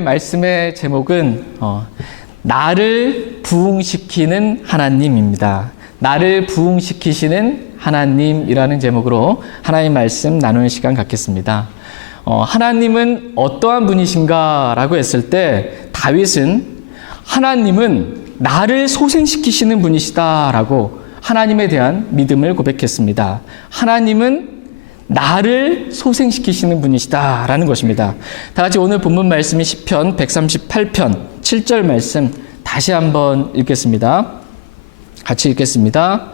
오늘 말씀의 제목은 나를 부흥시키는 하나님입니다. 나를 부흥시키시는 하나님이라는 제목으로 하나님 말씀 나누는 시간 갖겠습니다. 하나님은 어떠한 분이신가 라고 했을 때 다윗은 하나님은 나를 소생시키시는 분이시다 라고 하나님에 대한 믿음을 고백했습니다. 하나님은 나를 소생시키시는 분이시다 라는 것입니다. 다 같이 오늘 본문 말씀이 시편 138편 7절 말씀 다시 한번 읽겠습니다. 같이 읽겠습니다.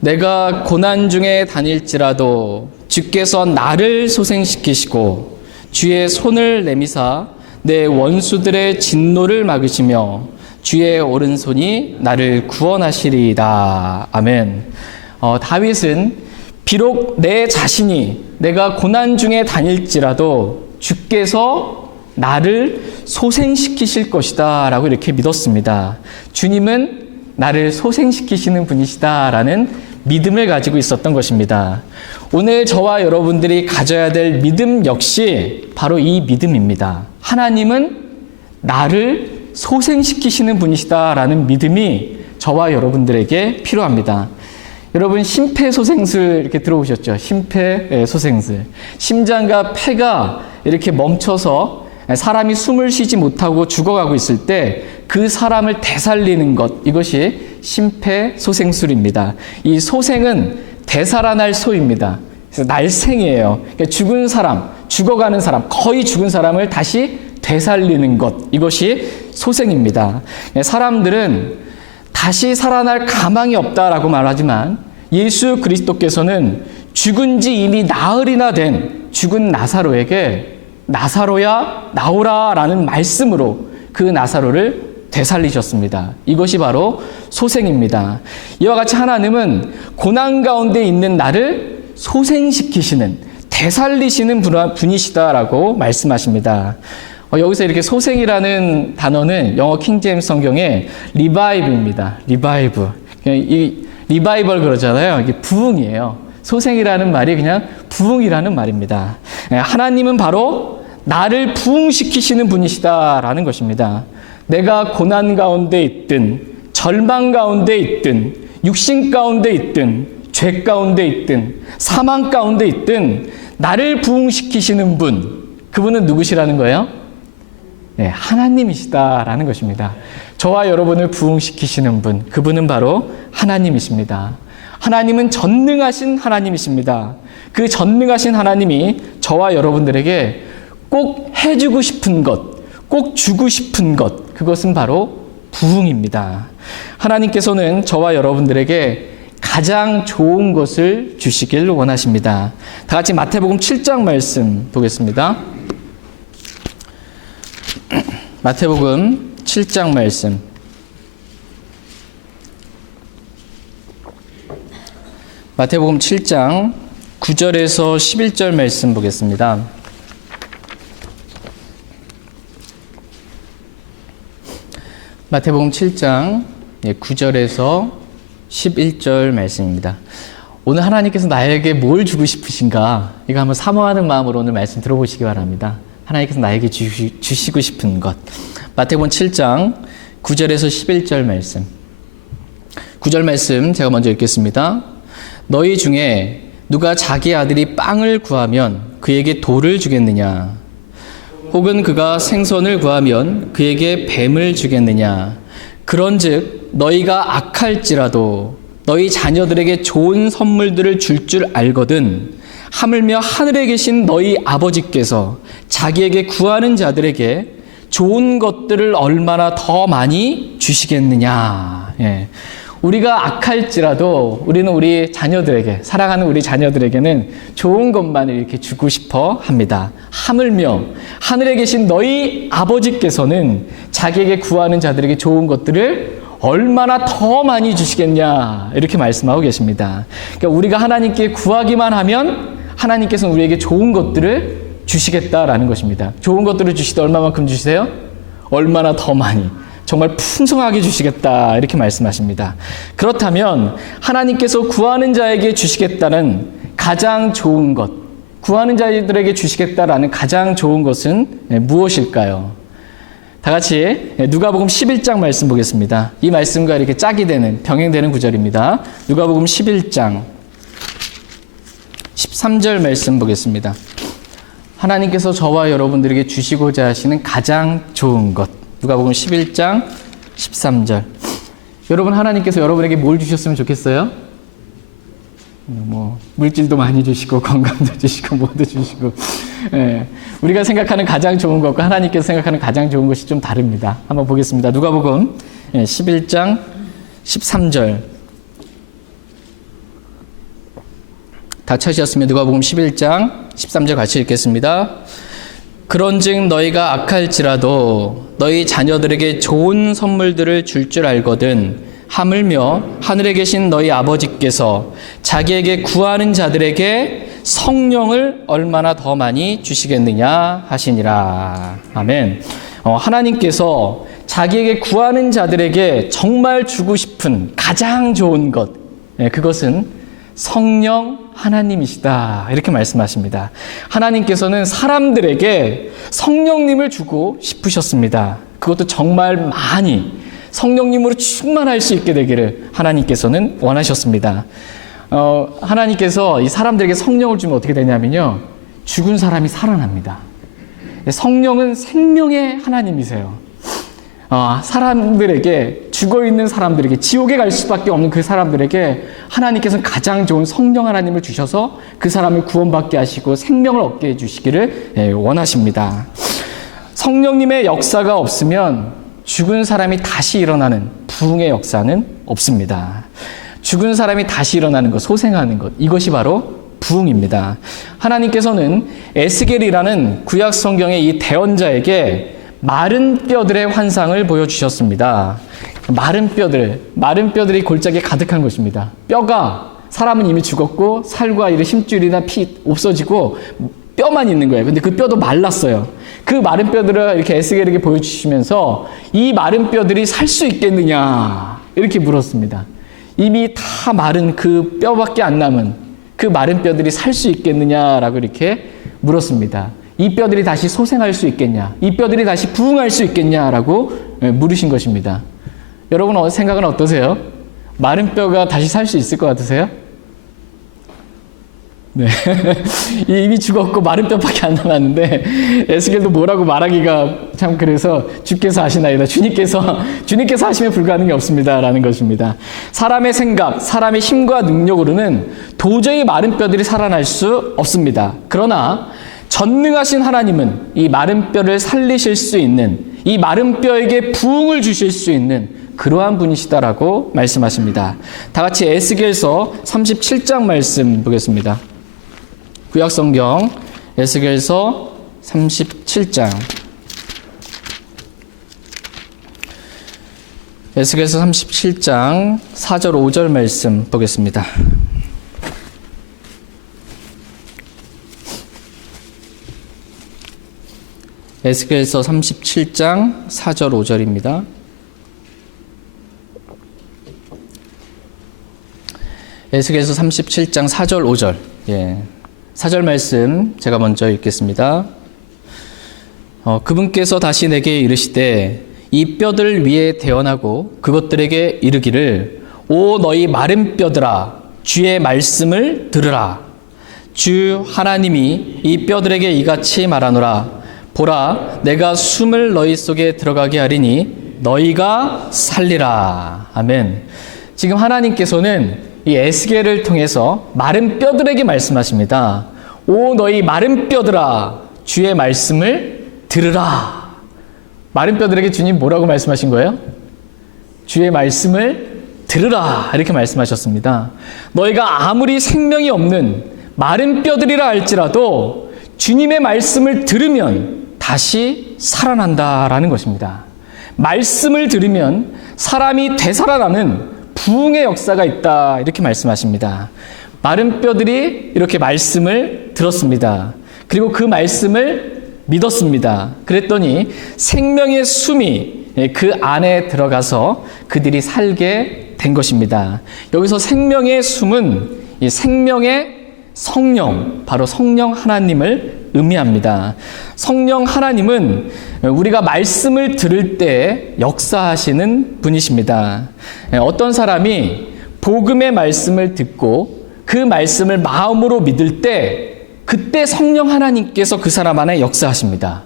내가 고난 중에 다닐지라도 주께서 나를 소생시키시고 주의 손을 내미사 내 원수들의 진노를 막으시며 주의 오른손이 나를 구원하시리이다. 아멘. 다윗은 비록 내 자신이 내가 고난 중에 다닐지라도 주께서 나를 소생시키실 것이다 라고 이렇게 믿었습니다. 주님은 나를 소생시키시는 분이시다 라는 믿음을 가지고 있었던 것입니다. 오늘 저와 여러분들이 가져야 될 믿음 역시 바로 이 믿음입니다. 하나님은 나를 소생시키시는 분이시다 라는 믿음이 저와 여러분들에게 필요합니다. 여러분 심폐소생술 이렇게 들어보셨죠? 심폐소생술. 심장과 폐가 이렇게 멈춰서 사람이 숨을 쉬지 못하고 죽어가고 있을 때 그 사람을 되살리는 것, 이것이 심폐소생술입니다. 이 소생은 되살아날 소입니다. 그래서 날생이에요. 그러니까 죽은 사람, 죽어가는 사람, 거의 죽은 사람을 다시 되살리는 것, 이것이 소생입니다. 사람들은 다시 살아날 가망이 없다라고 말하지만 예수 그리스도께서는 죽은 지 이미 나흘이나 된 죽은 나사로에게 나사로야 나오라 라는 말씀으로 그 나사로를 되살리셨습니다. 이것이 바로 소생입니다. 이와 같이 하나님은 고난 가운데 있는 나를 소생시키시는, 되살리시는 분이시다라고 말씀하십니다. 여기서 이렇게 소생이라는 단어는 영어 킹제임스 성경에 리바이브입니다. 리바이브. 이 리바이벌 그러잖아요. 이게 부흥이에요. 소생이라는 말이 그냥 부흥이라는 말입니다. 하나님은 바로 나를 부흥시키시는 분이시다라는 것입니다. 내가 고난 가운데 있든 절망 가운데 있든 육신 가운데 있든 죄 가운데 있든 사망 가운데 있든 나를 부흥시키시는 분, 그분은 누구시라는 거예요? 네, 하나님이시다라는 것입니다. 저와 여러분을 부흥시키시는 분, 그분은 바로 하나님이십니다. 하나님은 전능하신 하나님이십니다. 그 전능하신 하나님이 저와 여러분들에게 꼭 해주고 싶은 것, 꼭 주고 싶은 것, 그것은 바로 부흥입니다. 하나님께서는 저와 여러분들에게 가장 좋은 것을 주시길 원하십니다. 다 같이 마태복음 7장 말씀 보겠습니다. 마태복음 7장 말씀. 마태복음 7장 9절에서 11절 말씀 보겠습니다. 마태복음 7장 9절에서 11절 말씀입니다. 오늘 하나님께서 나에게 뭘 주고 싶으신가? 이거 한번 사모하는 마음으로 오늘 말씀 들어보시기 바랍니다. 하나님께서 나에게 주시고 싶은 것. 마태복음 7장 9절에서 11절 말씀. 9절 말씀 제가 먼저 읽겠습니다. 너희 중에 누가 자기 아들이 빵을 구하면 그에게 돌을 주겠느냐? 혹은 그가 생선을 구하면 그에게 뱀을 주겠느냐? 그런즉 너희가 악할지라도 너희 자녀들에게 좋은 선물들을 줄 알거든 하물며 하늘에 계신 너희 아버지께서 자기에게 구하는 자들에게 좋은 것들을 얼마나 더 많이 주시겠느냐. 예. 우리가 악할지라도 우리는 우리 자녀들에게, 사랑하는 우리 자녀들에게는 좋은 것만 이렇게 주고 싶어 합니다. 하물며 하늘에 계신 너희 아버지께서는 자기에게 구하는 자들에게 좋은 것들을 얼마나 더 많이 주시겠냐, 이렇게 말씀하고 계십니다. 그러니까 우리가 하나님께 구하기만 하면 하나님께서는 우리에게 좋은 것들을 주시겠다라는 것입니다. 좋은 것들을 주시되 얼마만큼 주시세요? 얼마나 더 많이, 정말 풍성하게 주시겠다, 이렇게 말씀하십니다. 그렇다면 하나님께서 구하는 자에게 주시겠다는 가장 좋은 것, 구하는 자들에게 주시겠다라는 가장 좋은 것은 무엇일까요? 다 같이 누가복음 11장 말씀 보겠습니다. 이 말씀과 이렇게 짝이 되는, 병행되는 구절입니다. 누가복음 11장 13절 말씀 보겠습니다. 하나님께서 저와 여러분들에게 주시고자 하시는 가장 좋은 것. 누가복음 11장 13절. 여러분, 하나님께서 여러분에게 뭘 주셨으면 좋겠어요? 물질도 많이 주시고 건강도 주시고 뭐도 주시고, 예, 우리가 생각하는 가장 좋은 것과 하나님께서 생각하는 가장 좋은 것이 좀 다릅니다. 한번 보겠습니다. 누가복음 11장 13절. 다 찾으셨으면 누가복음 11장 13절 같이 읽겠습니다. 그런즉 너희가 악할지라도 너희 자녀들에게 좋은 선물들을 줄 알거든 하물며 하늘에 계신 너희 아버지께서 자기에게 구하는 자들에게 성령을 얼마나 더 많이 주시겠느냐 하시니라. 아멘. 하나님께서 자기에게 구하는 자들에게 정말 주고 싶은 가장 좋은 것, 그것은 성령 하나님이시다, 이렇게 말씀하십니다. 하나님께서는 사람들에게 성령님을 주고 싶으셨습니다. 그것도 정말 많이 성령님으로 충만할 수 있게 되기를 하나님께서는 원하셨습니다. 하나님께서 이 사람들에게 성령을 주면 어떻게 되냐면요, 죽은 사람이 살아납니다. 성령은 생명의 하나님이세요. 사람들에게, 죽어있는 사람들에게, 지옥에 갈 수밖에 없는 그 사람들에게 하나님께서는 가장 좋은 성령 하나님을 주셔서 그 사람을 구원받게 하시고 생명을 얻게 해주시기를 원하십니다. 성령님의 역사가 없으면 죽은 사람이 다시 일어나는 부흥의 역사는 없습니다. 죽은 사람이 다시 일어나는 것, 소생하는 것, 이것이 바로 부흥입니다. 하나님께서는 에스겔이라는 구약 성경의 이 대언자에게 마른 뼈들의 환상을 보여주셨습니다. 마른 뼈들이 골짜기에 가득한 것입니다. 뼈가, 사람은 이미 죽었고 살과 이런 힘줄이나 피 없어지고 뼈만 있는 거예요. 근데 그 뼈도 말랐어요. 그 마른 뼈들을 이렇게 에스겔에게 보여주시면서 이 마른 뼈들이 살 수 있겠느냐 이렇게 물었습니다. 이미 다 마른 그 뼈밖에 안 남은 그 마른 뼈들이 살 수 있겠느냐라고 이렇게 물었습니다. 이 뼈들이 다시 소생할 수 있겠냐, 이 뼈들이 다시 부흥할 수 있겠냐라고 물으신 것입니다. 여러분 생각은 어떠세요? 마른 뼈가 다시 살 수 있을 것 같으세요? 네. 이미 죽었고 마른 뼈밖에 안 남았는데 에스겔도 뭐라고 말하기가 참, 그래서 주께서 하시나이다, 주님께서 하시면 불가능이 없습니다라는 것입니다. 사람의 생각, 사람의 힘과 능력으로는 도저히 마른 뼈들이 살아날 수 없습니다. 그러나 전능하신 하나님은 이 마른 뼈를 살리실 수 있는, 이 마른 뼈에게 부흥을 주실 수 있는 그러한 분이시다라고 말씀하십니다. 다 같이 에스겔서 37장 말씀 보겠습니다. 구약성경 에스겔서 37장. 에스겔서 37장 4절 5절 말씀 보겠습니다. 에스겔서 37장 4절 5절입니다. 에스겔서 37장 4절 5절. 4절 말씀 제가 먼저 읽겠습니다. 그분께서 다시 내게 이르시되 이 뼈들 위에 대언하고 그것들에게 이르기를, 오 너희 마른 뼈들아 주의 말씀을 들으라. 주 하나님이 이 뼈들에게 이같이 말하노라. 보라, 내가 숨을 너희 속에 들어가게 하리니 너희가 살리라. 아멘. 지금 하나님께서는 이 에스겔을 통해서 마른 뼈들에게 말씀하십니다. 오 너희 마른 뼈들아 주의 말씀을 들으라. 마른 뼈들에게 주님 뭐라고 말씀하신 거예요? 주의 말씀을 들으라, 이렇게 말씀하셨습니다. 너희가 아무리 생명이 없는 마른 뼈들이라 할지라도 주님의 말씀을 들으면 다시 살아난다라는 것입니다. 말씀을 들으면 사람이 되살아나는 부흥의 역사가 있다, 이렇게 말씀하십니다. 마른 뼈들이 이렇게 말씀을 들었습니다. 그리고 그 말씀을 믿었습니다. 그랬더니 생명의 숨이 그 안에 들어가서 그들이 살게 된 것입니다. 여기서 생명의 숨은 이 생명의 성령, 바로 성령 하나님을 의미합니다. 성령 하나님은 우리가 말씀을 들을 때 역사하시는 분이십니다. 어떤 사람이 복음의 말씀을 듣고 그 말씀을 마음으로 믿을 때 그때 성령 하나님께서 그 사람 안에 역사하십니다.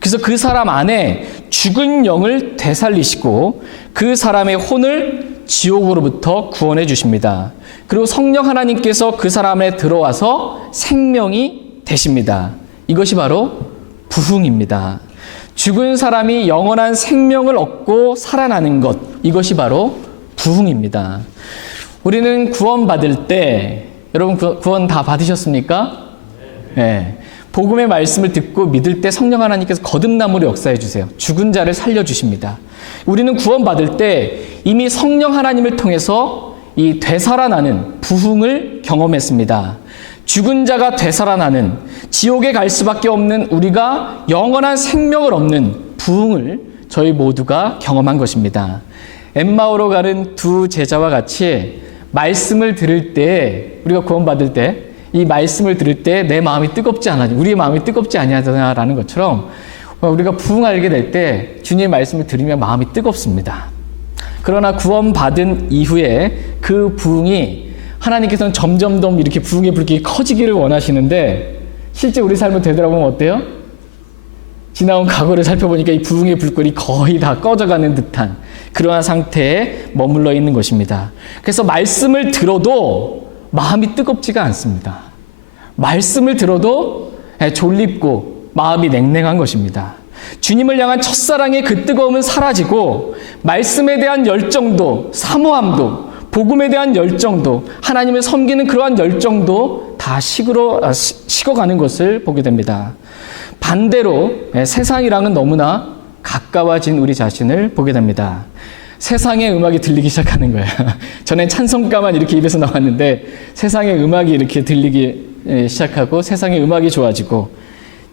그래서 그 사람 안에 죽은 영을 되살리시고 그 사람의 혼을 지옥으로부터 구원해 주십니다. 그리고 성령 하나님께서 그 사람에 들어와서 생명이 되십니다. 이것이 바로 부흥입니다. 죽은 사람이 영원한 생명을 얻고 살아나는 것, 이것이 바로 부흥입니다. 우리는 구원받을 때, 여러분 구원 다 받으셨습니까? 네. 복음의 말씀을 듣고 믿을 때 성령 하나님께서 거듭남으로 역사해 주세요. 죽은 자를 살려주십니다. 우리는 구원받을 때 이미 성령 하나님을 통해서 이 되살아나는 부흥을 경험했습니다. 죽은 자가 되살아나는, 지옥에 갈 수밖에 없는 우리가 영원한 생명을 얻는 부흥을 저희 모두가 경험한 것입니다. 엠마오로 가는 두 제자와 같이 말씀을 들을 때, 우리가 구원받을 때 이 말씀을 들을 때 내 마음이 뜨겁지 않아, 우리의 마음이 뜨겁지 아니하냐라는 것처럼 우리가 부흥하게 될 때 주님의 말씀을 들으면 마음이 뜨겁습니다. 그러나 구원받은 이후에 그 부흥이 하나님께서는 점점 더 이렇게 부흥의 불길이 커지기를 원하시는데 실제 우리 삶을 되돌아보면 어때요? 지나온 과거를 살펴보니까 이 부흥의 불길이 거의 다 꺼져가는 듯한 그러한 상태에 머물러 있는 것입니다. 그래서 말씀을 들어도 마음이 뜨겁지가 않습니다. 말씀을 들어도 졸립고 마음이 냉랭한 것입니다. 주님을 향한 첫사랑의 그 뜨거움은 사라지고 말씀에 대한 열정도, 사모함도, 복음에 대한 열정도, 하나님을 섬기는 그러한 열정도 다 식어가는 것을 보게 됩니다. 반대로 세상이랑은 너무나 가까워진 우리 자신을 보게 됩니다. 세상의 음악이 들리기 시작하는 거예요. 전엔 찬송가만 이렇게 입에서 나왔는데 세상의 음악이 이렇게 들리기 시작하고 세상의 음악이 좋아지고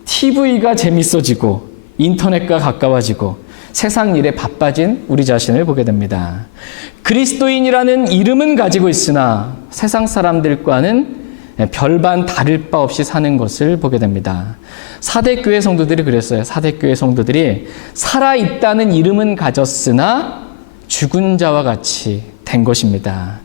TV가 재밌어지고 인터넷과 가까워지고 세상 일에 바빠진 우리 자신을 보게 됩니다. 그리스도인이라는 이름은 가지고 있으나 세상 사람들과는 별반 다를 바 없이 사는 것을 보게 됩니다. 사대교회 성도들이 그랬어요. 사대교회 성도들이 살아있다는 이름은 가졌으나 죽은 자와 같이 된 것입니다.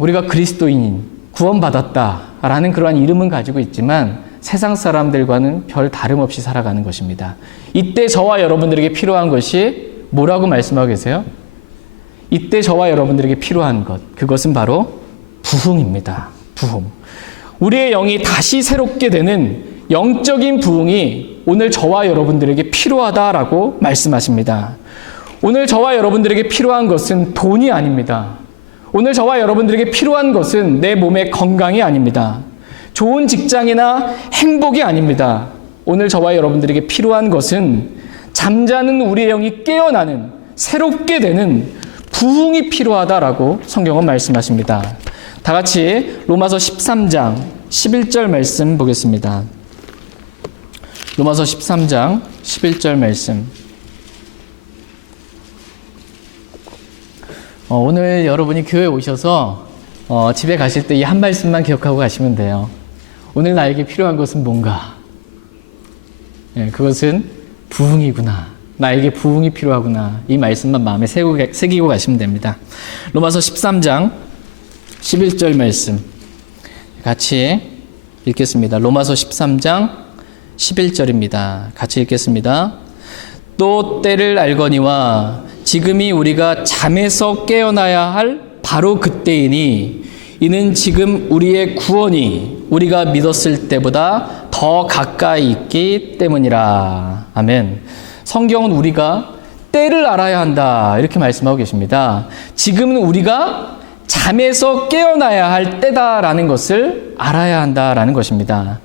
우리가 그리스도인, 구원받았다라는 그러한 이름은 가지고 있지만 세상 사람들과는 별 다름없이 살아가는 것입니다. 이때 저와 여러분들에게 필요한 것이 뭐라고 말씀하고 계세요? 이때 저와 여러분들에게 필요한 것, 그것은 바로 부흥입니다. 부흥. 우리의 영이 다시 새롭게 되는 영적인 부흥이 오늘 저와 여러분들에게 필요하다라고 말씀하십니다. 오늘 저와 여러분들에게 필요한 것은 돈이 아닙니다. 오늘 저와 여러분들에게 필요한 것은 내 몸의 건강이 아닙니다. 좋은 직장이나 행복이 아닙니다. 오늘 저와 여러분들에게 필요한 것은 잠자는 우리의 영이 깨어나는, 새롭게 되는 부흥이 필요하다라고 성경은 말씀하십니다. 다 같이 로마서 13장 11절 말씀 보겠습니다. 로마서 13장 11절 말씀. 오늘 여러분이 교회에 오셔서 집에 가실 때 이 한 말씀만 기억하고 가시면 돼요. 오늘 나에게 필요한 것은 뭔가? 그것은 부흥이구나. 나에게 부흥이 필요하구나. 이 말씀만 마음에 새기고 가시면 됩니다. 로마서 13장 11절 말씀 같이 읽겠습니다. 로마서 13장 11절입니다. 같이 읽겠습니다. 또 때를 알거니와 지금이 우리가 잠에서 깨어나야 할 바로 그때이니 이는 지금 우리의 구원이 우리가 믿었을 때보다 더 가까이 있기 때문이라. 아멘. 성경은 우리가 때를 알아야 한다 이렇게 말씀하고 계십니다. 지금은 우리가 잠에서 깨어나야 할 때다라는 것을 알아야 한다라는 것입니다.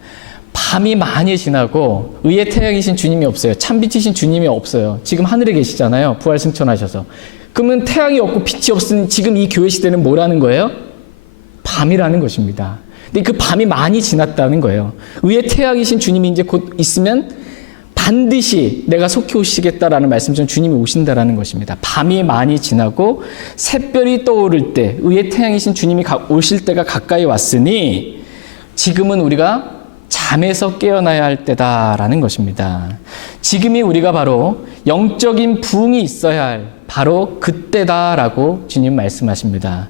밤이 많이 지나고 의의 태양이신 주님이 없어요. 참빛이신 주님이 없어요. 지금 하늘에 계시잖아요. 부활 승천하셔서. 그러면 태양이 없고 빛이 없으니 지금 이 교회 시대는 뭐라는 거예요? 밤이라는 것입니다. 근데 그 밤이 많이 지났다는 거예요. 의의 태양이신 주님이 이제 곧 있으면 반드시 내가 속히 오시겠다라는 말씀처럼 주님이 오신다라는 것입니다. 밤이 많이 지나고 샛별이 떠오를 때 의의 태양이신 주님이 오실 때가 가까이 왔으니 지금은 우리가 잠에서 깨어나야 할 때다라는 것입니다. 지금이 우리가 바로 영적인 부흥이 있어야 할 바로 그때다라고 주님 말씀하십니다.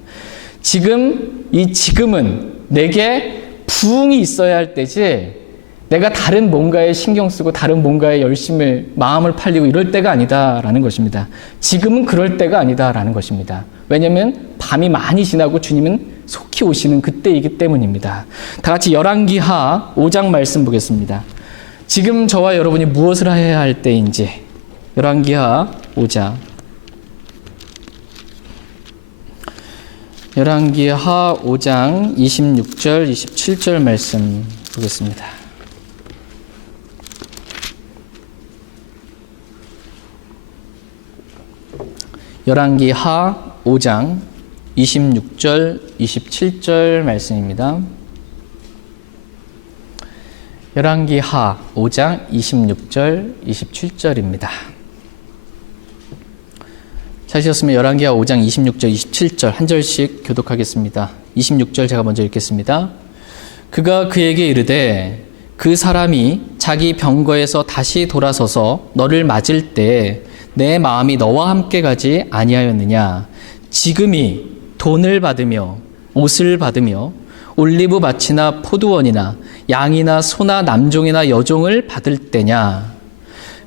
지금은 내게 부흥이 있어야 할 때지 내가 다른 뭔가에 신경 쓰고 다른 뭔가에 열심을 마음을 팔리고 이럴 때가 아니다라는 것입니다. 지금은 그럴 때가 아니다라는 것입니다. 왜냐하면 밤이 많이 지나고 주님은 속히 오시는 그때이기 때문입니다. 다 같이 열왕기하 5장 말씀 보겠습니다. 지금 저와 여러분이 무엇을 해야 할 때인지. 열왕기하 5장. 열왕기하 5장 26절, 27절 말씀 보겠습니다. 열왕기하 5장 26절, 27절 말씀입니다. 열왕기하 5장 26절, 27절입니다. 찾으셨으면 열왕기하 5장 26절, 27절 한 절씩 교독하겠습니다. 26절 제가 먼저 읽겠습니다. 그가 그에게 이르되 그 사람이 자기 병거에서 다시 돌아서서 너를 맞을 때 내 마음이 너와 함께 가지 아니하였느냐. 지금이 돈을 받으며 옷을 받으며 올리브 밭이나 포도원이나 양이나 소나 남종이나 여종을 받을 때냐.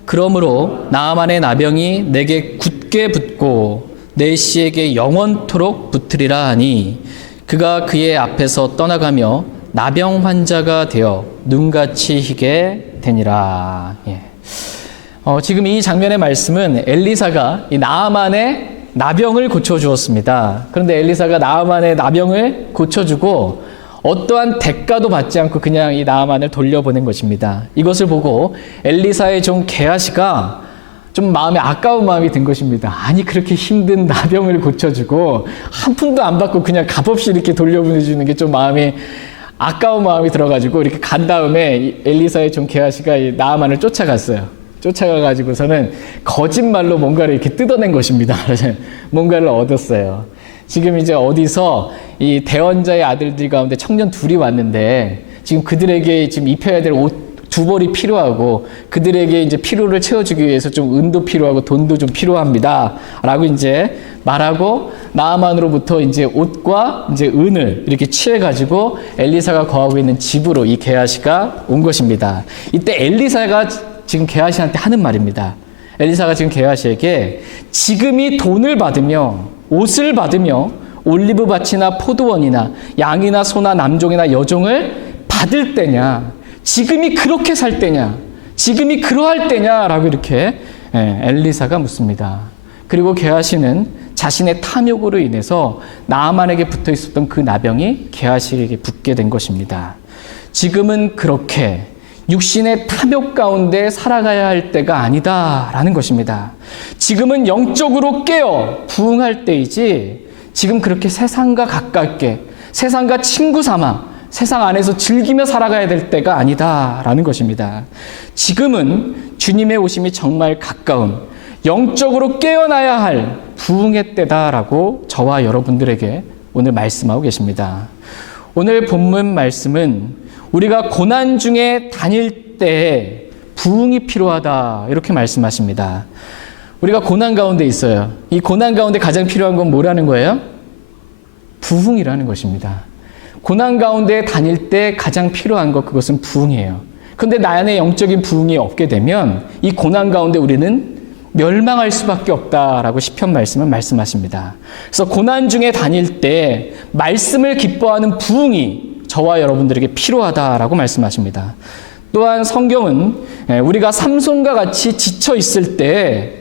그러므로 나아만의 나병이 내게 굳게 붙고 내 씨에게 영원토록 붙으리라 하니 그가 그의 앞에서 떠나가며 나병 환자가 되어 눈같이 희게 되니라. 지금 이 장면의 말씀은 엘리사가 이 나아만의 나병을 고쳐주었습니다. 그런데 엘리사가 나아만의 나병을 고쳐주고 어떠한 대가도 받지 않고 그냥 이 나아만을 돌려보낸 것입니다. 이것을 보고 엘리사의 종 게하시가 좀 마음에 아까운 마음이 든 것입니다. 아니 그렇게 힘든 나병을 고쳐주고 한 푼도 안 받고 그냥 값없이 이렇게 돌려보내주는 게 좀 마음이 아까운 마음이 들어가지고 이렇게 간 다음에 엘리사의 종 게하시가 이 나아만을 쫓아갔어요. 쫓아가가지고서는 거짓말로 뭔가를 이렇게 뜯어낸 것입니다. 뭔가를 얻었어요. 지금 이제 어디서 이 대원자의 아들들 가운데 청년 둘이 왔는데 지금 그들에게 지금 입혀야 될 옷 두 벌이 필요하고 그들에게 이제 필요를 채워주기 위해서 좀 은도 필요하고 돈도 좀 필요합니다. 라고 이제 말하고 나아만으로부터 이제 옷과 이제 은을 이렇게 취해가지고 엘리사가 거하고 있는 집으로 이 게하시가 온 것입니다. 이때 엘리사가 지금 게하시한테 하는 말입니다. 엘리사가 지금 게하시에게 지금이 돈을 받으며 옷을 받으며 올리브 밭이나 포도원이나 양이나 소나 남종이나 여종을 받을 때냐, 지금이 그렇게 살 때냐, 지금이 그러할 때냐라고 이렇게 엘리사가 묻습니다. 그리고 게하시는 자신의 탐욕으로 인해서 나아만에게 붙어 있었던 그 나병이 게하시에게 붙게 된 것입니다. 지금은 그렇게 육신의 탐욕 가운데 살아가야 할 때가 아니다라는 것입니다. 지금은 영적으로 깨어 부흥할 때이지 지금 그렇게 세상과 가깝게 세상과 친구 삼아 세상 안에서 즐기며 살아가야 될 때가 아니다라는 것입니다. 지금은 주님의 오심이 정말 가까운 영적으로 깨어나야 할 부흥의 때다라고 저와 여러분들에게 오늘 말씀하고 계십니다. 오늘 본문 말씀은 우리가 고난 중에 다닐 때 부흥이 필요하다 이렇게 말씀하십니다. 우리가 고난 가운데 있어요. 이 고난 가운데 가장 필요한 건 뭐라는 거예요? 부흥이라는 것입니다. 고난 가운데 다닐 때 가장 필요한 것 그것은 부흥이에요. 그런데 나 안에 영적인 부흥이 없게 되면 이 고난 가운데 우리는 멸망할 수밖에 없다라고 시편 말씀은 말씀하십니다. 그래서 고난 중에 다닐 때 말씀을 기뻐하는 부흥이 저와 여러분들에게 필요하다라고 말씀하십니다. 또한 성경은 우리가 삼손과 같이 지쳐 있을 때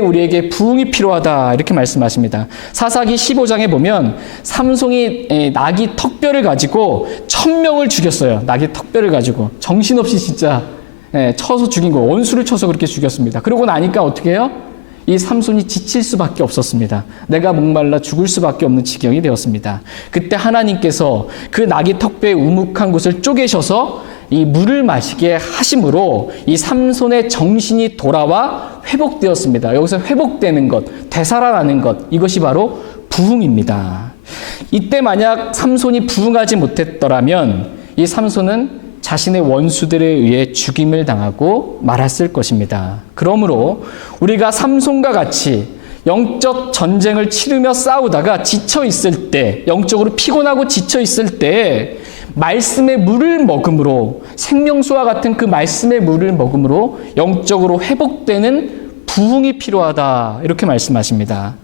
우리에게 부흥이 필요하다 이렇게 말씀하십니다. 사사기 15장에 보면 삼손이 나귀 턱뼈를 가지고 1000명을 죽였어요. 나귀 턱뼈를 가지고 정신없이 진짜 쳐서 죽인 거, 원수를 쳐서 그렇게 죽였습니다. 그러고 나니까 어떻게 해요? 이 삼손이 지칠 수밖에 없었습니다. 내가 목말라 죽을 수밖에 없는 지경이 되었습니다. 그때 하나님께서 그 나귀 턱뼈의 우묵한 곳을 쪼개셔서 이 물을 마시게 하심으로 이 삼손의 정신이 돌아와 회복되었습니다. 여기서 회복되는 것, 되살아나는 것, 이것이 바로 부흥입니다. 이때 만약 삼손이 부흥하지 못했더라면 이 삼손은 자신의 원수들에 의해 죽임을 당하고 말았을 것입니다. 그러므로 우리가 삼손과 같이 영적 전쟁을 치르며 싸우다가 지쳐 있을 때, 영적으로 피곤하고 지쳐 있을 때 말씀의 물을 먹음으로, 생명수와 같은 그 말씀의 물을 먹음으로 영적으로 회복되는 부흥이 필요하다, 이렇게 말씀하십니다.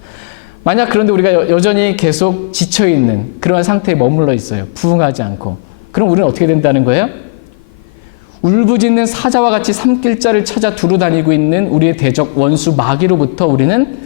만약 그런데 우리가 여전히 계속 지쳐 있는 그러한 상태에 머물러 있어요. 부흥하지 않고. 그럼 우리는 어떻게 된다는 거예요? 울부짖는 사자와 같이 삼킬자를 찾아 두루다니고 있는 우리의 대적 원수 마귀로부터 우리는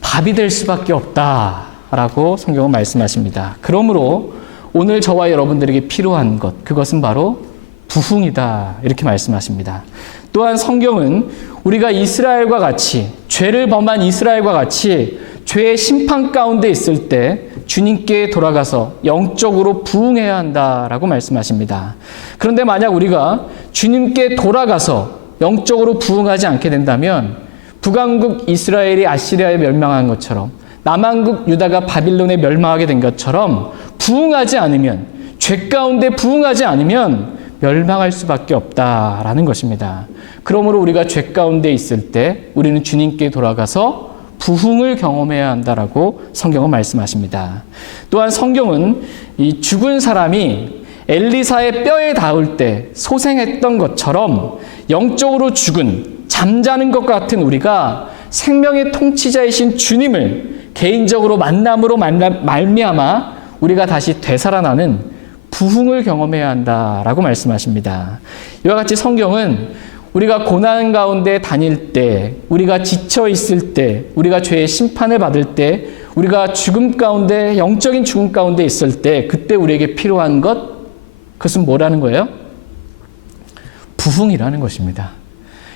밥이 될 수밖에 없다라고 성경은 말씀하십니다. 그러므로 오늘 저와 여러분들에게 필요한 것, 그것은 바로 부흥이다, 이렇게 말씀하십니다. 또한 성경은 우리가 이스라엘과 같이, 죄를 범한 이스라엘과 같이 죄의 심판 가운데 있을 때 주님께 돌아가서 영적으로 부흥해야 한다라고 말씀하십니다. 그런데 만약 우리가 주님께 돌아가서 영적으로 부흥하지 않게 된다면 북왕국 이스라엘이 아시리아에 멸망한 것처럼, 남왕국 유다가 바빌론에 멸망하게 된 것처럼 부흥하지 않으면, 죄 가운데 부흥하지 않으면 멸망할 수밖에 없다라는 것입니다. 그러므로 우리가 죄 가운데 있을 때 우리는 주님께 돌아가서 부흥을 경험해야 한다라고 성경은 말씀하십니다. 또한 성경은 이 죽은 사람이 엘리사의 뼈에 닿을 때 소생했던 것처럼 영적으로 죽은, 잠자는 것 같은 우리가 생명의 통치자이신 주님을 개인적으로 만남으로 말미암아 우리가 다시 되살아나는 부흥을 경험해야 한다라고 말씀하십니다. 이와 같이 성경은 우리가 고난 가운데 다닐 때, 우리가 지쳐 있을 때, 우리가 죄의 심판을 받을 때, 우리가 죽음 가운데, 영적인 죽음 가운데 있을 때, 그때 우리에게 필요한 것, 그것은 뭐라는 거예요? 부흥이라는 것입니다.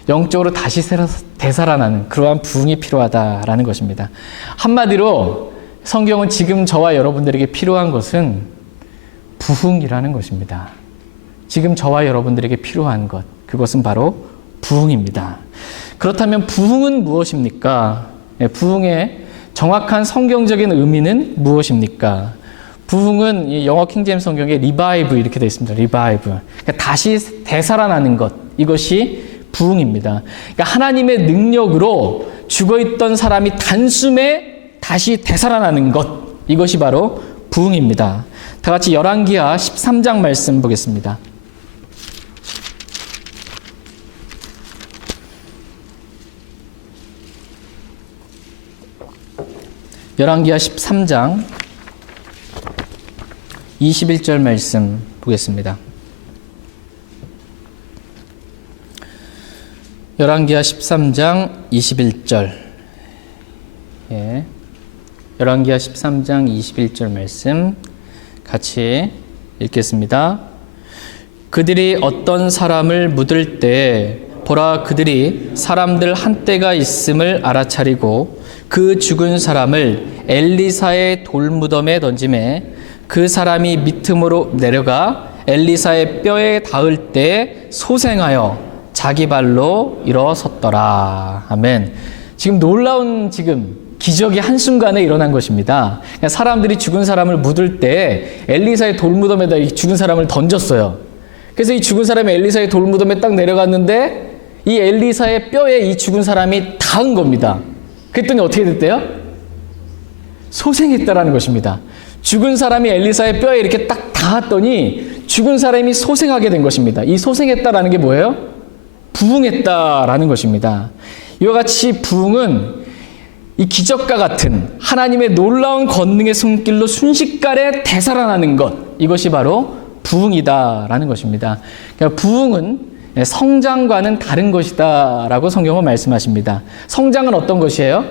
영적으로 다시 되살아나는 그러한 부흥이 필요하다라는 것입니다. 한마디로 성경은 지금 저와 여러분들에게 필요한 것은 부흥이라는 것입니다. 지금 저와 여러분들에게 필요한 것, 그것은 바로 부흥입니다. 그렇다면 부흥은 무엇입니까? 부흥의 정확한 성경적인 의미는 무엇입니까? 부흥은 영어 킹제임스 성경에 리바이브 이렇게 되어 있습니다. 리바이브. 그러니까 다시 되살아나는 것, 이것이 부흥입니다. 그러니까 하나님의 능력으로 죽어있던 사람이 단숨에 다시 되살아나는 것, 이것이 바로 부흥입니다. 다 같이 열왕기하 13장 말씀 보겠습니다. 열왕기하 13장 21절 말씀 보겠습니다. 열왕기하 13장 21절. 예. 열왕기하 13장 21절 말씀 같이 읽겠습니다. 그들이 어떤 사람을 묻을 때 보라, 그들이 사람들 한때가 있음을 알아차리고 그 죽은 사람을 엘리사의 돌무덤에 던지매 그 사람이 밑으로 내려가 엘리사의 뼈에 닿을 때 소생하여 자기 발로 일어섰더라. 아멘. 지금 놀라운 기적이 한순간에 일어난 것입니다. 사람들이 죽은 사람을 묻을 때 엘리사의 돌무덤에다 이 죽은 사람을 던졌어요. 그래서 이 죽은 사람이 엘리사의 돌무덤에 딱 내려갔는데 이 엘리사의 뼈에 이 죽은 사람이 닿은 겁니다. 그랬더니 어떻게 됐대요? 소생했다라는 것입니다. 죽은 사람이 엘리사의 뼈에 이렇게 딱 닿았더니 죽은 사람이 소생하게 된 것입니다. 이 소생했다라는 게 뭐예요? 부흥했다라는 것입니다. 이와 같이 부흥은 이 기적과 같은 하나님의 놀라운 권능의 손길로 순식간에 되살아나는 것, 이것이 바로 부흥이다라는 것입니다. 그러니까 부흥은 성장과는 다른 것이다 라고 성경은 말씀하십니다. 성장은 어떤 것이에요?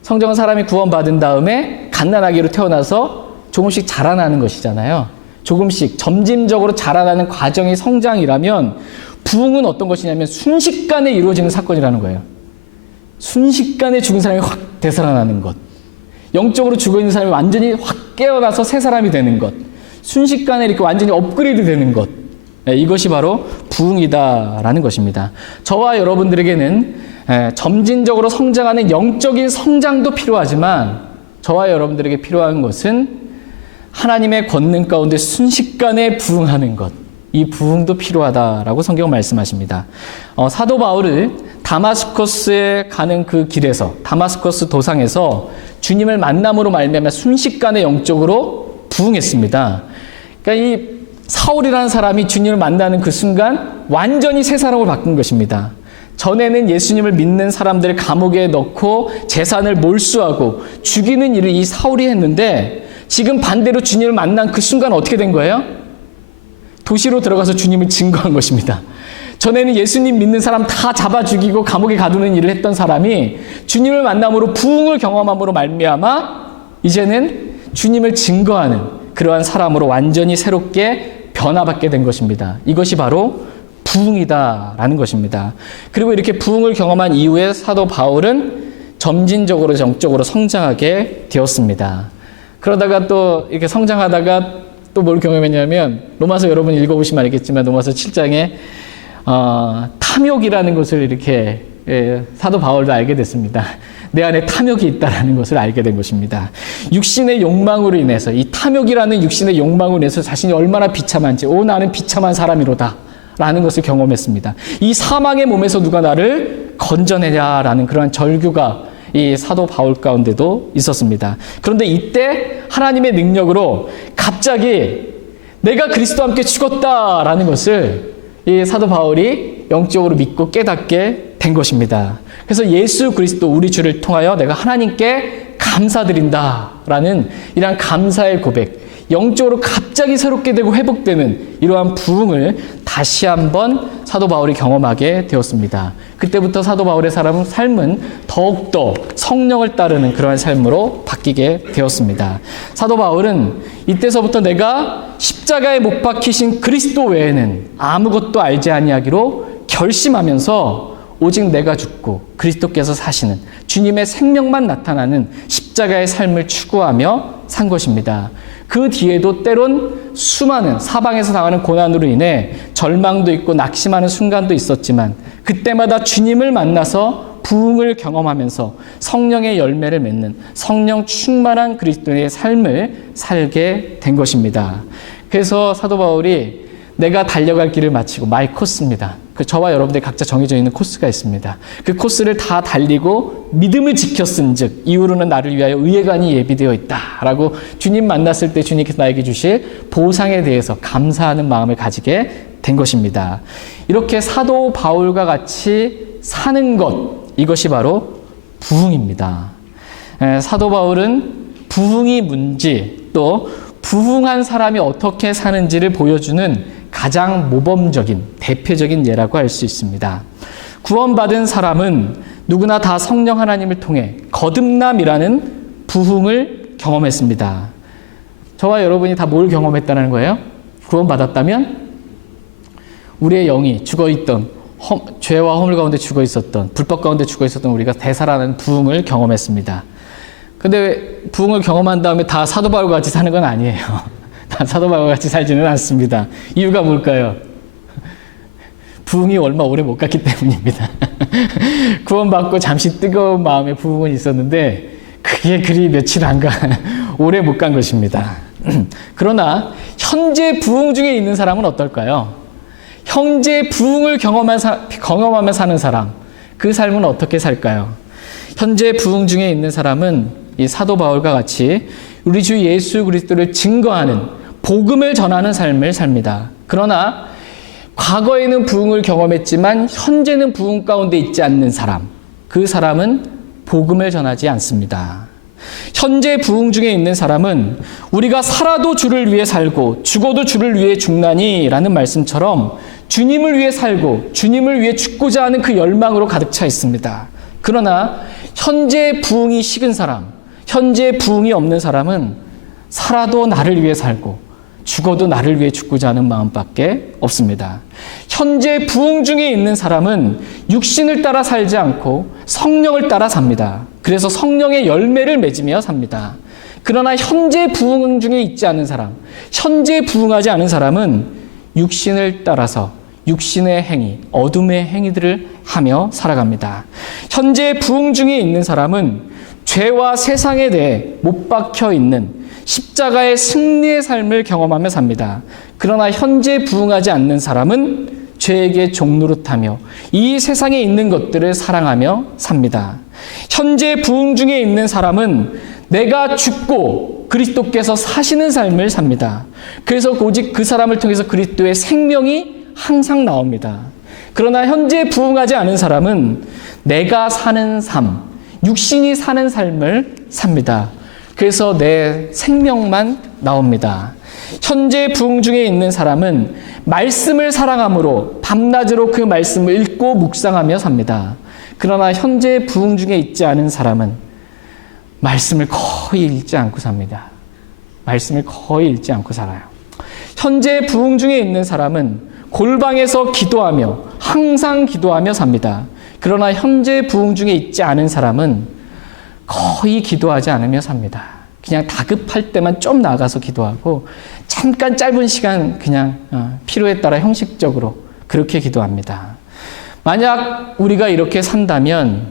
성장은 사람이 구원받은 다음에 갓난아기로 태어나서 조금씩 자라나는 것이잖아요. 조금씩 점진적으로 자라나는 과정이 성장이라면 부흥은 어떤 것이냐면 순식간에 이루어지는 사건이라는 거예요. 순식간에 죽은 사람이 확 되살아나는 것. 영적으로 죽어있는 사람이 완전히 확 깨어나서 새 사람이 되는 것. 순식간에 이렇게 완전히 업그레이드 되는 것. 이것이 바로 부흥이다라는 것입니다. 저와 여러분들에게는 점진적으로 성장하는 영적인 성장도 필요하지만 저와 여러분들에게 필요한 것은 하나님의 권능 가운데 순식간에 부흥하는 것. 이 부흥도 필요하다라고 성경은 말씀하십니다. 사도 바울을 다마스커스에 가는 그 길에서, 다마스커스 도상에서 주님을 만남으로 말미암아 순식간에 영적으로 부흥했습니다. 그러니까 이 사울이라는 사람이 주님을 만나는 그 순간 완전히 새 사람으로 바뀐 것입니다. 전에는 예수님을 믿는 사람들을 감옥에 넣고 재산을 몰수하고 죽이는 일을 이 사울이 했는데, 지금 반대로 주님을 만난 그 순간 어떻게 된 거예요? 도시로 들어가서 주님을 증거한 것입니다. 전에는 예수님 믿는 사람 다 잡아 죽이고 감옥에 가두는 일을 했던 사람이 주님을 만남으로 부흥을 경험함으로 말미암아 이제는 주님을 증거하는 그러한 사람으로 완전히 새롭게 변화받게 된 것입니다. 이것이 바로 부흥이다라는 것입니다. 그리고 이렇게 부흥을 경험한 이후에 사도 바울은 점진적으로 정적으로 성장하게 되었습니다. 그러다가 또 이렇게 성장하다가 또 뭘 경험했냐면, 로마서 여러분 읽어보시면 알겠지만 로마서 7장에 탐욕이라는 것을 이렇게 사도 바울도 알게 됐습니다. 내 안에 탐욕이 있다는 것을 알게 된 것입니다. 육신의 욕망으로 인해서, 이 탐욕이라는 육신의 욕망으로 인해서 자신이 얼마나 비참한지, 나는 비참한 사람이로다 라는 것을 경험했습니다. 이 사망의 몸에서 누가 나를 건져내냐라는 그러한 절규가 이 사도 바울 가운데도 있었습니다. 그런데 이때 하나님의 능력으로 갑자기 내가 그리스도와 함께 죽었다라는 것을 이 사도 바울이 영적으로 믿고 깨닫게 된 것입니다. 그래서 예수 그리스도 우리 주를 통하여 내가 하나님께 감사드린다라는 이러한 감사의 고백, 영적으로 갑자기 새롭게 되고 회복되는 이러한 부흥을 다시 한번 사도 바울이 경험하게 되었습니다. 그때부터 사도 바울의 삶은 더욱더 성령을 따르는 그러한 삶으로 바뀌게 되었습니다. 사도 바울은 이때서부터 내가 십자가에 못 박히신 그리스도 외에는 아무것도 알지 아니하기로 결심하면서 오직 내가 죽고 그리스도께서 사시는 주님의 생명만 나타나는 십자가의 삶을 추구하며 산 것입니다. 그 뒤에도 때론 수많은 사방에서 당하는 고난으로 인해 절망도 있고 낙심하는 순간도 있었지만, 그때마다 주님을 만나서 부흥을 경험하면서 성령의 열매를 맺는 성령 충만한 그리스도의 삶을 살게 된 것입니다. 그래서 사도 바울이 내가 달려갈 길을 마치고, 마이 코스입니다. 저와 여러분들 각자 정해져 있는 코스가 있습니다. 그 코스를 다 달리고 믿음을 지켰은즉 이후로는 나를 위하여 의회관이 예비되어 있다라고 주님 만났을 때 주님께서 나에게 주실 보상에 대해서 감사하는 마음을 가지게 된 것입니다. 이렇게 사도 바울과 같이 사는 것, 이것이 바로 부흥입니다. 사도 바울은 부흥이 뭔지, 또 부흥한 사람이 어떻게 사는지를 보여주는 가장 모범적인 대표적인 예라고 할 수 있습니다. 구원받은 사람은 누구나 다 성령 하나님을 통해 거듭남이라는 부흥을 경험했습니다. 저와 여러분이 다 뭘 경험했다는 거예요? 구원받았다면 우리의 영이 죽어있던, 죄와 허물 가운데 죽어있었던, 불법 가운데 죽어있었던 우리가 되살아나는 부흥을 경험했습니다. 근데 부흥을 경험한 다음에 다 사도 바울과 같이 사는 건 아니에요. 다 사도 바울과 같이 살지는 않습니다. 이유가 뭘까요? 부흥이 얼마 오래 못 갔기 때문입니다. 구원받고 잠시 뜨거운 마음의 부흥은 있었는데 그게 그리 며칠 안 가, 오래 못 간 것입니다. 그러나 현재 부흥 중에 있는 사람은 어떨까요? 현재 부흥을 경험하며 사는 사람, 그 삶은 어떻게 살까요? 현재 부흥 중에 있는 사람은 이 사도 바울과 같이 우리 주 예수 그리스도를 증거하는, 복음을 전하는 삶을 삽니다. 그러나 과거에는 부흥을 경험했지만 현재는 부흥 가운데 있지 않는 사람, 그 사람은 복음을 전하지 않습니다. 현재 부흥 중에 있는 사람은 우리가 살아도 주를 위해 살고 죽어도 주를 위해 죽나니 라는 말씀처럼 주님을 위해 살고 주님을 위해 죽고자 하는 그 열망으로 가득 차 있습니다. 그러나 현재 부흥이 식은 사람, 현재 부흥이 없는 사람은 살아도 나를 위해 살고 죽어도 나를 위해 죽고자 하는 마음밖에 없습니다. 현재 부흥 중에 있는 사람은 육신을 따라 살지 않고 성령을 따라 삽니다. 그래서 성령의 열매를 맺으며 삽니다. 그러나 현재 부흥 중에 있지 않은 사람, 현재 부흥하지 않은 사람은 육신을 따라서 육신의 행위, 어둠의 행위들을 하며 살아갑니다. 현재 부흥 중에 있는 사람은 죄와 세상에 대해 못 박혀 있는 십자가의 승리의 삶을 경험하며 삽니다. 그러나 현재 부응하지 않는 사람은 죄에게 종노릇하며 이 세상에 있는 것들을 사랑하며 삽니다. 현재 부응 중에 있는 사람은 내가 죽고 그리스도께서 사시는 삶을 삽니다. 그래서 오직 그 사람을 통해서 그리스도의 생명이 항상 나옵니다. 그러나 현재 부응하지 않은 사람은 내가 사는 삶, 육신이 사는 삶을 삽니다. 그래서 내 생명만 나옵니다. 현재 부응 중에 있는 사람은 말씀을 사랑함으로 밤낮으로 그 말씀을 읽고 묵상하며 삽니다. 그러나 현재 부응 중에 있지 않은 사람은 말씀을 거의 읽지 않고 삽니다. 말씀을 거의 읽지 않고 살아요. 현재 부응 중에 있는 사람은 골방에서 기도하며 항상 기도하며 삽니다. 그러나 현재 부응 중에 있지 않은 사람은 거의 기도하지 않으며 삽니다. 그냥 다급할 때만 좀 나가서 기도하고 잠깐 짧은 시간 그냥 필요에 따라 형식적으로 그렇게 기도합니다. 만약 우리가 이렇게 산다면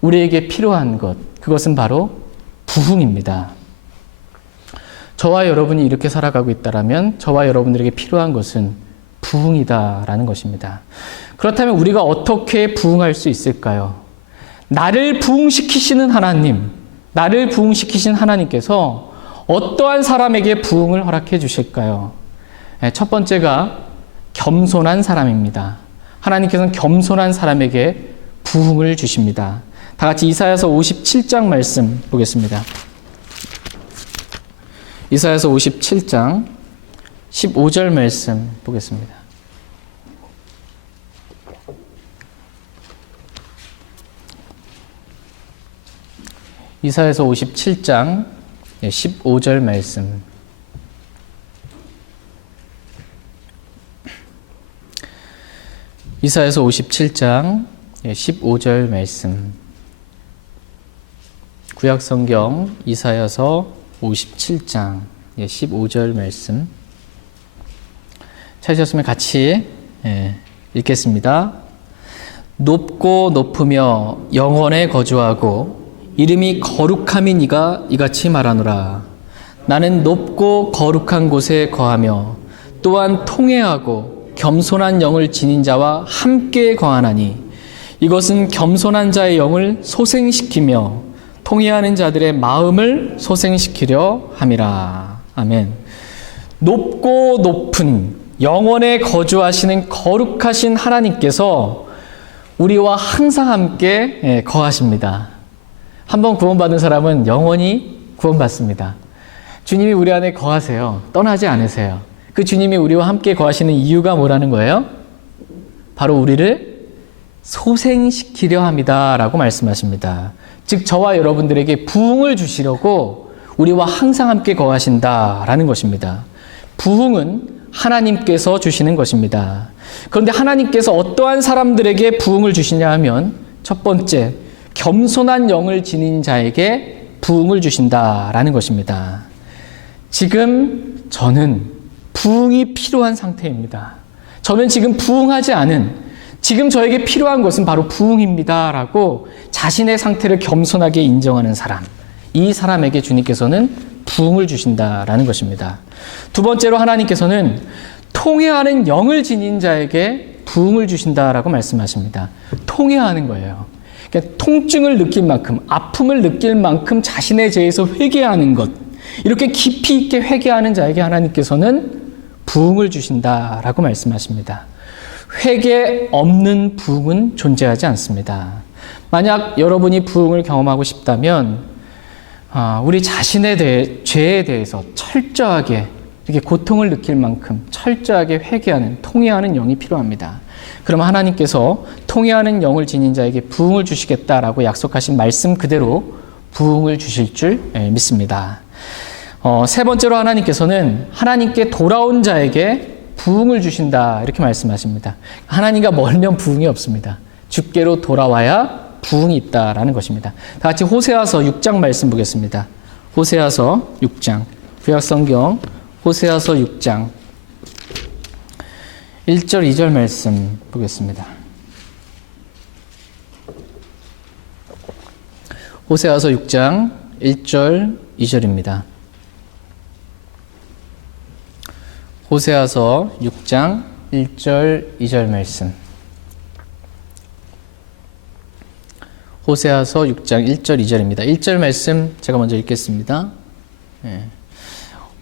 우리에게 필요한 것, 그것은 바로 부흥입니다. 저와 여러분이 이렇게 살아가고 있다면 저와 여러분들에게 필요한 것은 부흥이다라는 것입니다. 그렇다면 우리가 어떻게 부흥할 수 있을까요? 나를 부흥시키시는 하나님, 나를 부흥시키신 하나님께서 어떠한 사람에게 부흥을 허락해 주실까요? 첫 번째가 겸손한 사람입니다. 하나님께서는 겸손한 사람에게 부흥을 주십니다. 다 같이 이사야서 57장 말씀 보겠습니다. 이사야서 57장 15절 말씀 보겠습니다. 이사야서 57장 15절 말씀. 이사야서 57장 15절 말씀. 구약성경 이사야서 57장 15절 말씀. 찾으셨으면 같이 읽겠습니다. 높고 높으며 영원에 거주하고 이름이 거룩함인 이가 이같이 말하노라. 나는 높고 거룩한 곳에 거하며 또한 통회하고 겸손한 영을 지닌 자와 함께 거하나니 이것은 겸손한 자의 영을 소생시키며 통회하는 자들의 마음을 소생시키려 함이라. 아멘. 높고 높은 영원에 거주하시는 거룩하신 하나님께서 우리와 항상 함께 거하십니다. 한번 구원받은 사람은 영원히 구원받습니다. 주님이 우리 안에 거하세요. 떠나지 않으세요. 그 주님이 우리와 함께 거하시는 이유가 뭐라는 거예요? 바로 우리를 소생시키려 합니다 라고 말씀하십니다. 즉 저와 여러분들에게 부흥을 주시려고 우리와 항상 함께 거하신다라는 것입니다. 부흥은 하나님께서 주시는 것입니다. 그런데 하나님께서 어떠한 사람들에게 부흥을 주시냐 하면 첫 번째, 겸손한 영을 지닌 자에게 부흥을 주신다라는 것입니다. 지금 저는 부흥이 필요한 상태입니다. 저는 지금 부흥하지 않은, 지금 저에게 필요한 것은 바로 부흥입니다 라고 자신의 상태를 겸손하게 인정하는 사람, 이 사람에게 주님께서는 부흥을 주신다라는 것입니다. 두 번째로 하나님께서는 통회하는 영을 지닌 자에게 부흥을 주신다라고 말씀하십니다. 통회하는 거예요. 그러니까 통증을 느낄 만큼, 아픔을 느낄 만큼 자신의 죄에서 회개하는 것, 이렇게 깊이 있게 회개하는 자에게 하나님께서는 부흥을 주신다라고 말씀하십니다. 회개 없는 부흥은 존재하지 않습니다. 만약 여러분이 부흥을 경험하고 싶다면 우리 자신의 죄에 대해서 철저하게 이렇게 고통을 느낄 만큼 철저하게 회개하는, 통회하는 영이 필요합니다. 그럼 하나님께서 통회하는 영을 지닌 자에게 부흥을 주시겠다라고 약속하신 말씀 그대로 부흥을 주실 줄 믿습니다. 세 번째로 하나님께서는 하나님께 돌아온 자에게 부흥을 주신다 이렇게 말씀하십니다. 하나님과 멀면 부흥이 없습니다. 주께로 돌아와야 부흥이 있다라는 것입니다. 다 같이 호세아서 6장 말씀 보겠습니다. 호세아서 6장, 구약성경 호세아서 6장 1절 2절 말씀 보겠습니다. 호세아서 6장 1절 2절입니다. 호세아서 6장 1절, 2절 말씀. 호세아서 6장 1절, 2절입니다. 1절 말씀 제가 먼저 읽겠습니다.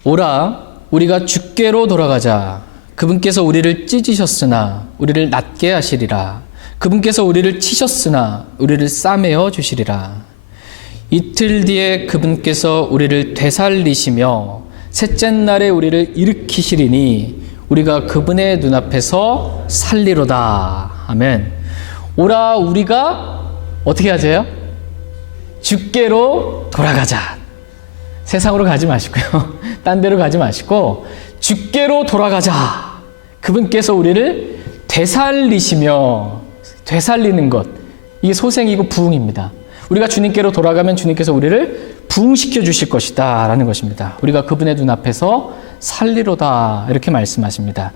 오라, 우리가 주께로 돌아가자. 그분께서 우리를 찢으셨으나 우리를 낫게 하시리라. 그분께서 우리를 치셨으나 우리를 싸매어 주시리라. 이틀 뒤에 그분께서 우리를 되살리시며 셋째 날에 우리를 일으키시리니 우리가 그분의 눈앞에서 살리로다. 아멘. 오라, 우리가 어떻게 하세요? 주께로 돌아가자. 세상으로 가지 마시고요. 딴 데로 가지 마시고 주께로 돌아가자. 그분께서 우리를 되살리시며, 되살리는 것, 이게 소생이고 부흥입니다. 우리가 주님께로 돌아가면 주님께서 우리를 부흥시켜 주실 것이다 라는 것입니다. 우리가 그분의 눈앞에서 살리로다 이렇게 말씀하십니다.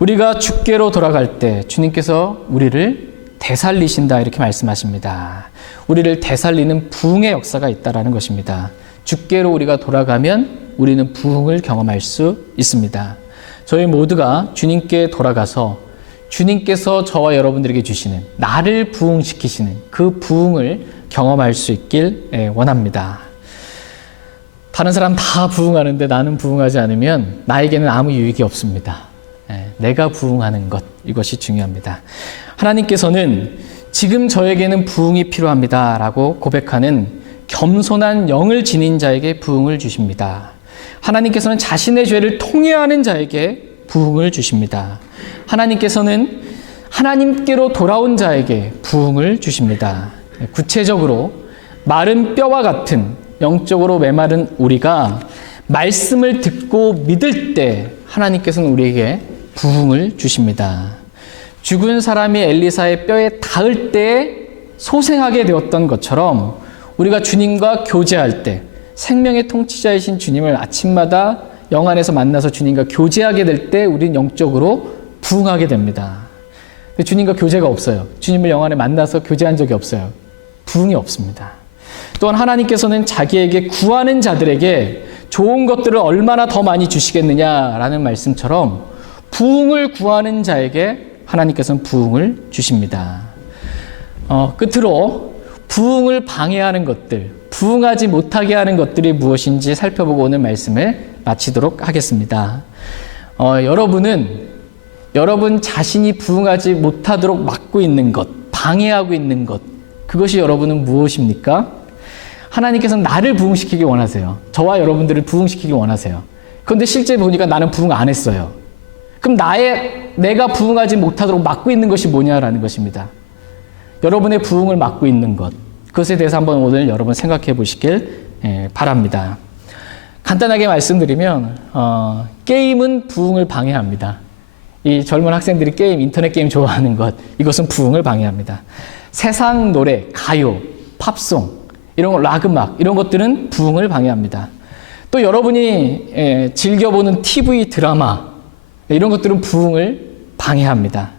우리가 주께로 돌아갈 때 주님께서 우리를 되살리신다 이렇게 말씀하십니다. 우리를 되살리는 부흥의 역사가 있다라는 것입니다. 주께로 우리가 돌아가면 우리는 부흥을 경험할 수 있습니다. 저희 모두가 주님께 돌아가서 주님께서 저와 여러분들에게 주시는, 나를 부흥시키시는 그 부흥을 경험할 수 있길 원합니다. 다른 사람 다 부흥하는데 나는 부흥하지 않으면 나에게는 아무 유익이 없습니다. 내가 부흥하는 것, 이것이 중요합니다. 하나님께서는 지금 저에게는 부흥이 필요합니다 라고 고백하는 겸손한 영을 지닌 자에게 부흥을 주십니다. 하나님께서는 자신의 죄를 통회하는 자에게 부흥을 주십니다. 하나님께서는 하나님께로 돌아온 자에게 부흥을 주십니다. 구체적으로 마른 뼈와 같은 영적으로 메마른 우리가 말씀을 듣고 믿을 때 하나님께서는 우리에게 부흥을 주십니다. 죽은 사람이 엘리사의 뼈에 닿을 때에 소생하게 되었던 것처럼 우리가 주님과 교제할 때, 생명의 통치자이신 주님을 아침마다 영 안에서 만나서 주님과 교제하게 될 때 우리는 영적으로 부흥하게 됩니다. 근데 주님과 교제가 없어요. 주님을 영 안에 만나서 교제한 적이 없어요. 부흥이 없습니다. 또한 하나님께서는 자기에게 구하는 자들에게 좋은 것들을 얼마나 더 많이 주시겠느냐라는 말씀처럼 부흥을 구하는 자에게 하나님께서는 부흥을 주십니다. 끝으로 부흥을 방해하는 것들, 부흥하지 못하게 하는 것들이 무엇인지 살펴보고 오늘 말씀을 마치도록 하겠습니다. 여러분 자신이 부흥하지 못하도록 막고 있는 것, 방해하고 있는 것, 그것이 여러분은 무엇입니까? 하나님께서는 나를 부흥시키기 원하세요. 저와 여러분들을 부흥시키기 원하세요. 그런데 실제 보니까 나는 부흥 안 했어요. 그럼 내가 부흥하지 못하도록 막고 있는 것이 뭐냐라는 것입니다. 여러분의 부흥을 막고 있는 것, 그것에 대해서 한번 오늘 여러분 생각해 보시길 바랍니다. 간단하게 말씀드리면 게임은 부흥을 방해합니다. 이 젊은 학생들이 인터넷 게임 좋아하는 것, 이것은 부흥을 방해합니다. 세상 노래, 가요, 팝송, 이런 락 음악, 이런 것들은 부흥을 방해합니다. 또 여러분이 즐겨보는 TV 드라마, 이런 것들은 부흥을 방해합니다.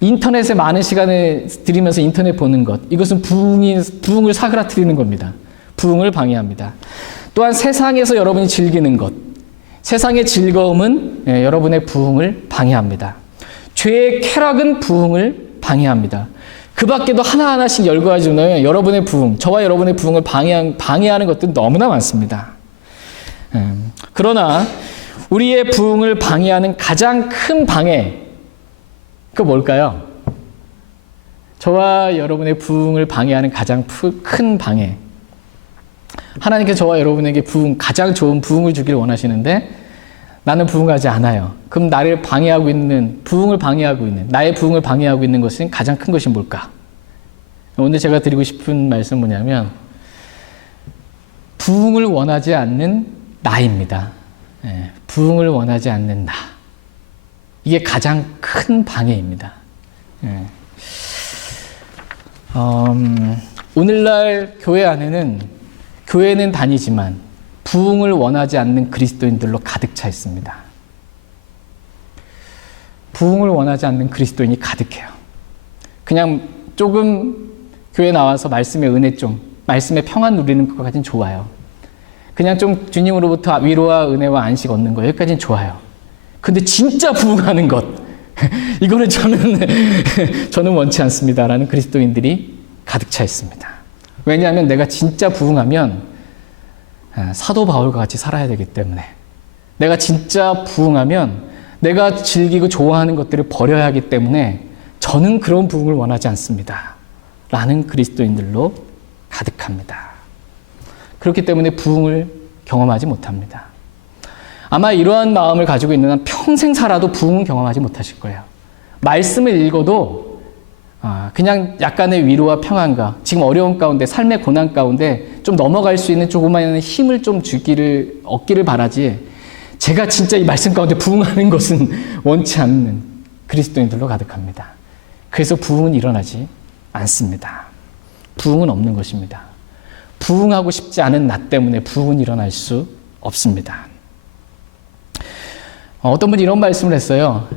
인터넷에 많은 시간을 들이면서 인터넷 보는 것, 이것은 부흥을 사그라뜨리는 겁니다. 부흥을 방해합니다. 또한 세상에서 여러분이 즐기는 것, 세상의 즐거움은 여러분의 부흥을 방해합니다. 죄의 쾌락은 부흥을 방해합니다. 그 밖에도 하나하나씩 열거해주면 여러분의 부흥, 저와 여러분의 부흥을 방해하는 것들은 너무나 많습니다. 그러나 우리의 부흥을 방해하는 가장 큰 방해, 그 뭘까요? 저와 여러분의 부흥을 방해하는 가장 큰 방해. 하나님께서 저와 여러분에게 가장 좋은 부흥을 주기를 원하시는데 나는 부흥하지 않아요. 그럼 나의 부흥을 방해하고 있는 것은 가장 큰 것이 뭘까? 오늘 제가 드리고 싶은 말씀은 뭐냐면 부흥을 원하지 않는 나입니다. 부흥을 원하지 않는 나. 이게 가장 큰 방해입니다. 오늘날 교회 안에는 교회는 다니지만 부흥을 원하지 않는 그리스도인들로 가득 차 있습니다. 부흥을 원하지 않는 그리스도인이 가득해요. 그냥 조금 교회 나와서 말씀의 은혜 말씀의 평안 누리는 것까지는 좋아요. 그냥 좀 주님으로부터 위로와 은혜와 안식 얻는 거, 여기까지는 좋아요. 근데 진짜 부흥하는 것, 이거는 저는 원치 않습니다라는 그리스도인들이 가득 차 있습니다. 왜냐하면 내가 진짜 부흥하면 사도 바울과 같이 살아야 되기 때문에, 내가 진짜 부흥하면 내가 즐기고 좋아하는 것들을 버려야 하기 때문에 저는 그런 부흥을 원하지 않습니다 라는 그리스도인들로 가득합니다. 그렇기 때문에 부흥을 경험하지 못합니다. 아마 이러한 마음을 가지고 있는 한 평생 살아도 부흥은 경험하지 못하실 거예요. 말씀을 읽어도 그냥 약간의 위로와 평안과 지금 어려운 가운데, 삶의 고난 가운데 좀 넘어갈 수 있는 조그마한 힘을 좀 얻기를 바라지, 제가 진짜 이 말씀 가운데 부흥하는 것은 원치 않는 그리스도인들로 가득합니다. 그래서 부흥은 일어나지 않습니다. 부흥은 없는 것입니다. 부흥하고 싶지 않은 나 때문에 부흥은 일어날 수 없습니다. 어떤 분이 이런 말씀을 했어요.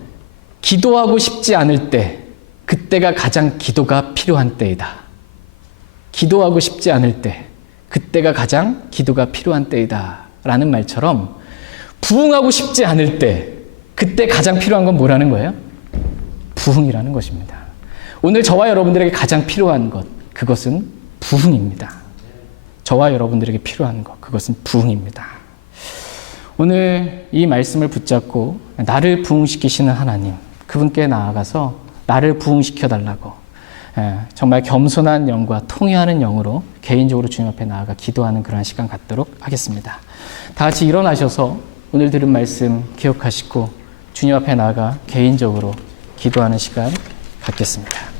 기도하고 싶지 않을 때, 그때가 가장 기도가 필요한 때이다. 기도하고 싶지 않을 때, 그때가 가장 기도가 필요한 때이다 라는 말처럼, 부흥하고 싶지 않을 때, 그때 가장 필요한 건 뭐라는 거예요? 부흥이라는 것입니다. 오늘 저와 여러분들에게 가장 필요한 것, 그것은 부흥입니다. 저와 여러분들에게 필요한 것, 그것은 부흥입니다. 오늘 이 말씀을 붙잡고 나를 부흥시키시는 하나님, 그분께 나아가서 나를 부흥시켜달라고 정말 겸손한 영과 통회하는 영으로 개인적으로 주님 앞에 나아가 기도하는 그러한 시간 갖도록 하겠습니다. 다 같이 일어나셔서 오늘 들은 말씀 기억하시고 주님 앞에 나아가 개인적으로 기도하는 시간 갖겠습니다.